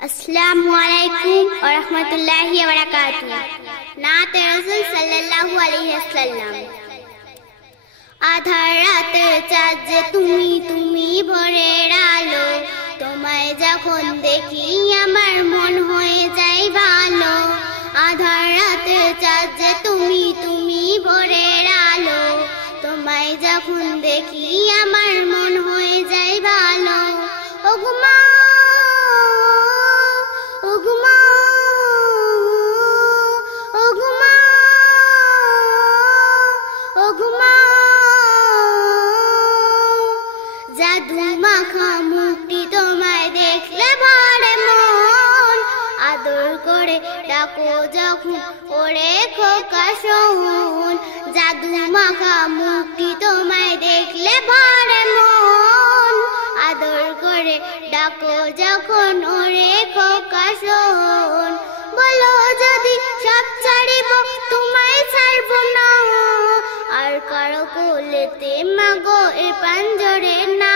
अस्सलामु अलैकुम व रहमतुल्लाहि व बरकातुहू। नात रसूल सल्लल्लाहु अलैहि वसल्लम। আধার রাতের চাঁদ যে তুমি ভোরের আলো, তোমায় যখন দেখি আমার মন হয়ে যায় ভালো। আধার রাতের চাঁদ যে তুমি ভোরের আলো, তোমায় যখন দেখি আমার মন হয়ে যায় ভালো। ওগো মা জাদু মাখা মুখটি তোমায় দেখলে ভরে মন, আদর করে ডাকো যখন ওরে খোকা শোন। জাদু মাখা মুখটি তোমায় দেখলে ভরে মন, আদর করে ডাকো যখন ওরে খোকা শোন। বলো যদি সব ছাড়িব তোমায় ছাড়ব না, আর কারো কোলেতে মাগো এ পাঞ্জরে না।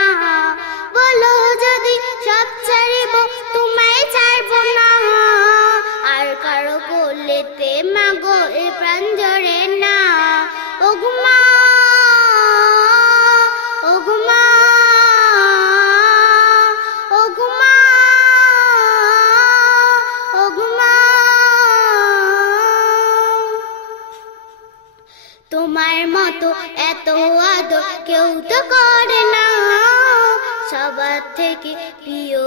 বলো যদি সব ছাড়িব তোমায় ছাড়ব না, আর কারো কোলেতে মাগো এ পাঞ্জরে না। ওগো মা ওগো মা ওগো মা ওগো মা, তোমার মতো এত আদর কেউ তো করে না। সবার থেকে প্রিয়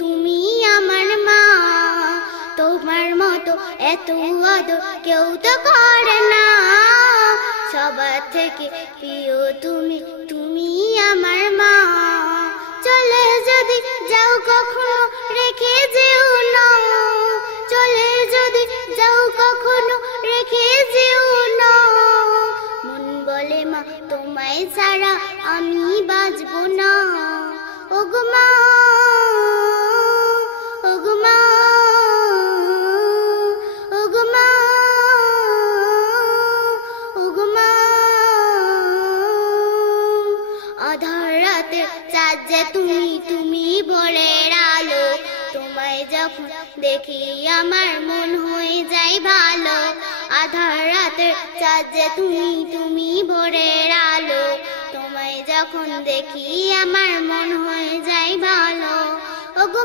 তুমি আমার মা। তোমার মতো এত আদর কেউ তো করে না। সবার থেকে প্রিয় তুমি আমার মা। চলে যদি যাও কখনো রেখে যেও না, চলে যদি যাও কখনো রেখে যেও না। মন বলে মা তোমায় ছাড়া আমি বাঁচব না। ওগো মা ওগো মা ওগো মা ওগো মা। আধার রাতে চাঁদ যে তুমি ভোরের আলো, তোমায় যখন দেখি আমার মন হয়ে যায় ভালো। আধার রাতের চাঁদ যে তুমি ভোরের আলো, তোমায় যখন দেখি আমার মন হয়ে যায় ভালো। ওগো